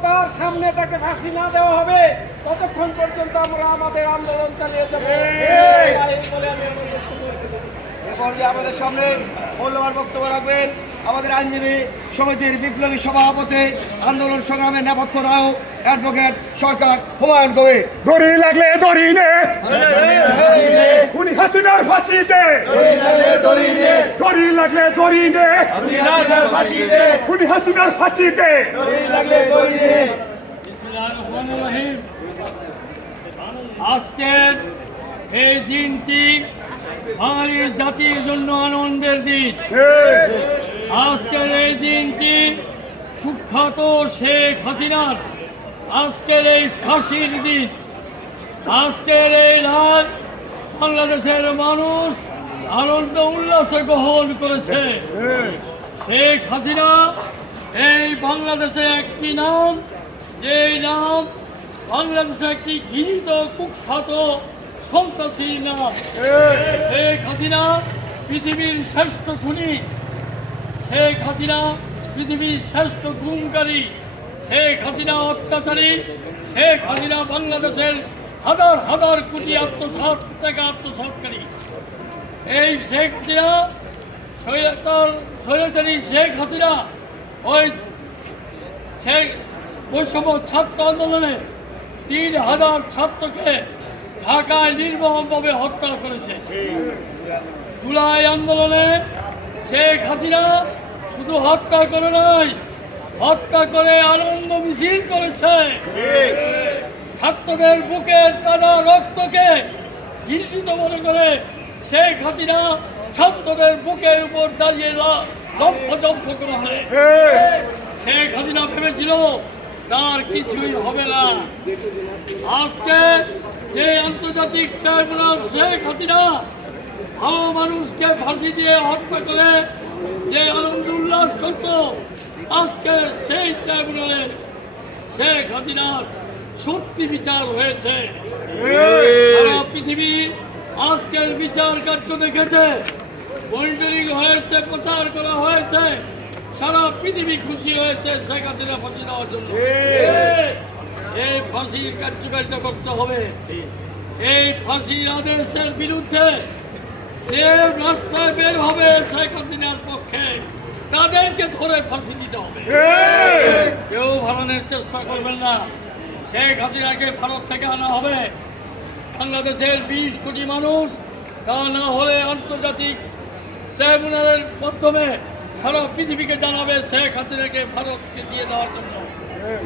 জনতার সামনে তাকে ফাঁসি না দেওয়া হবে ততক্ষণ পর্যন্ত আমরা আমাদের আন্দোলন চালিয়ে যাব। এই বলে আমি আমার বক্তব্য শেষ করছি। এরপর যে আমাদের সামনে মূল্যবান বক্তব্য রাখবেন আমাদের আইনজীবী সমিতির বিপ্লবী সভাপতি আন্দোলন সংগ্রামের নেপথ্য নায়ক অ্যাডভোকেট সরকার হুমায়ুন কবির। দড়ি লাগলে দড়ি নে, খুনি হাসিনার ফাঁসি দে। দড়ি লাগলে দড়ি নে, খুনি হাসিনার ফাঁসি দে। আজকের এই দিনটি বাঙালি জাতির জন্য আনন্দের দিন। আজকের এই দিনটি কুখ্যাত শেখ হাসিনার আজকের এই ফাঁসির দিন। আজকের এই রাত বাংলাদেশের মানুষ আনন্দ উল্লাসে গ্রহণ করেছে। শেখ হাসিনা এই বাংলাদেশে একটি নাম, যেই নাম বাংলাদেশে একটি ঘৃণিত কুখ্যাত সন্ত্রাসী নাম। শেখ হাসিনা পৃথিবীর শ্রেষ্ঠ খুনি, শেখ হাসিনা পৃথিবীর শ্রেষ্ঠ গুমকারী, শেখ হাসিনা অত্যাচারী, শেখ হাসিনা বাংলাদেশের হাজার হাজার কোটি আত্মসাৎকারী। এই শেখ হাসিনা স্বৈরাচারী শেখ হাসিনা ওই বৈষম্য ছাত্র আন্দোলনে ৩,০০০ ছাত্রকে ঢাকায় নির্মমভাবে হত্যা করেছে। জুলাই আন্দোলনে শেখ হাসিনা শুধু হত্যা করে নাই, হত্যা করে আনন্দ মিছিল করেছে। ছাত্রদের বুকের তাজা রক্তকে ঘৃণিত মনে করে শেখ হাসিনা ছাত্রদের বুকের উপর দাঁড়িয়ে লম্ফজম্ফ করেছে। শেখ হাসিনা ভেবেছিল তার কিছুই হবে না। আজকে যে আন্তর্জাতিক ট্রাইব্যুনাল শেখ হাসিনা ভালো মানুষকে ফাঁসি দিয়ে হত্যা করে যে আনন্দ উল্লাস করত, আজকে সেই ট্রাইব্যুনালে শেখ হাসিনার সত্যি বিচার হয়েছে। সারা পৃথিবী আজকের বিচার কার্য দেখেছে, মনিটরিং হয়েছে, প্রচার করা হয়েছে। সারা পৃথিবী খুশি হয়েছে শেখ হাসিনা ফাঁসি দেওয়ার জন্য। এই ফাঁসির কার্যকারিতা করতে হবে। এই ফাঁসির আদেশের বিরুদ্ধে যে রাস্তায় বের হবে শেখ হাসিনার পক্ষে, তাদেরকে ধরে ফাঁসি দিতে হবে। কেউ ভাঙানোর চেষ্টা করবেন না। শেখ হাসিনাকে ভারত থেকে আনা হবে। বাংলাদেশের ২০ কোটি মানুষ, তা না হলে আন্তর্জাতিক ট্রাইব্যুনালের মাধ্যমে সারা পৃথিবীকে জানাবে শেখ হাসিনাকে ভারতকে দিয়ে দেওয়ার জন্য।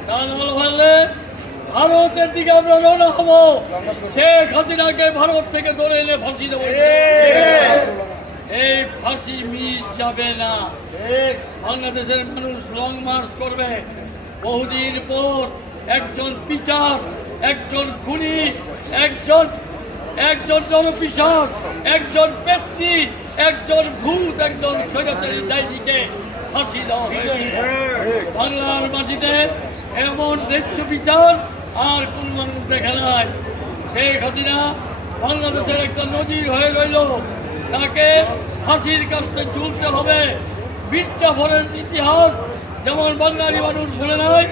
তা না হলে ভারতের দিকে আমরা রওনা হব, শেখ হাসিনাকে ভারত থেকে ধরে এনে ফাঁসি দেবো। এই ফাঁসি মিট যাবে না। বাংলাদেশের মানুষ লং মার্চ করবে। বহুদিন পর একজন পিশাচ, একজন খুনি, একজন জনপিশাচ, একজন ব্যক্তি, একজন ভূত, একজন স্বৈরাচারী ডাইনিকে ফাঁসি দেওয়া হয়েছে। বাংলার মাটিতে এমন ন্যায্য বিচার আর কোন মানুষ দেখে নাই। শেখ হাসিনা বাংলাদেশের একটা নজির হয়ে রইল। তাকে ফাঁসির কাছে ঝুলতে হবে। মির্জাফরের ইতিহাস যেমন বাঙালি মানুষ ভুলে নাই,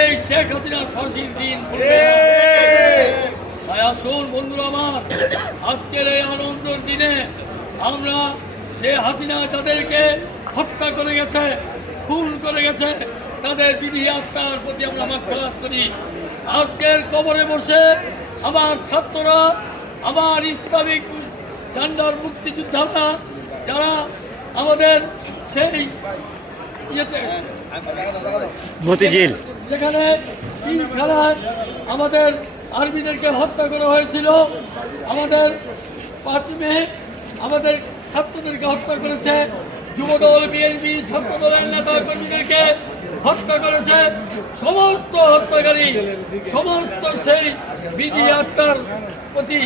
এই শেখ হাসিনার ফাঁসির দিন তাই আসুন বন্ধুরা আমার, আজকের এই আনন্দের দিনে আমরা যে হাসিনা যাদেরকে হত্যা করে গেছে, খুন করে গেছে, তাদের বিধি আত্মার প্রতি আমরা মাফ করি। আজকের কবরে বসে আমার ছাত্ররা, আমার ইসলামিক ঝান্ডার মুক্তিযোদ্ধারা, যারা আমাদের সেই মতিঝিল যেখানে খেলায় আমাদের আর্মিদেরকে হত্যা করা হয়েছিল, আমাদের ৫ মে আমাদের ছাত্রদেরকে হত্যা করেছে, যুবদল, বিএনপি, ছাত্রদলের নেতা কর্মীদেরকে হত্যা করেছে। সমস্ত হত্যাকারী, সমস্ত সেই বিধি আত্মার প্রতি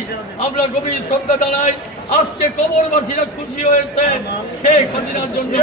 আমরা গভীর শ্রদ্ধা জানাই। আজকে কবরবাসীরা খুশি হয়েছে শেখ হাসিনার জন্য।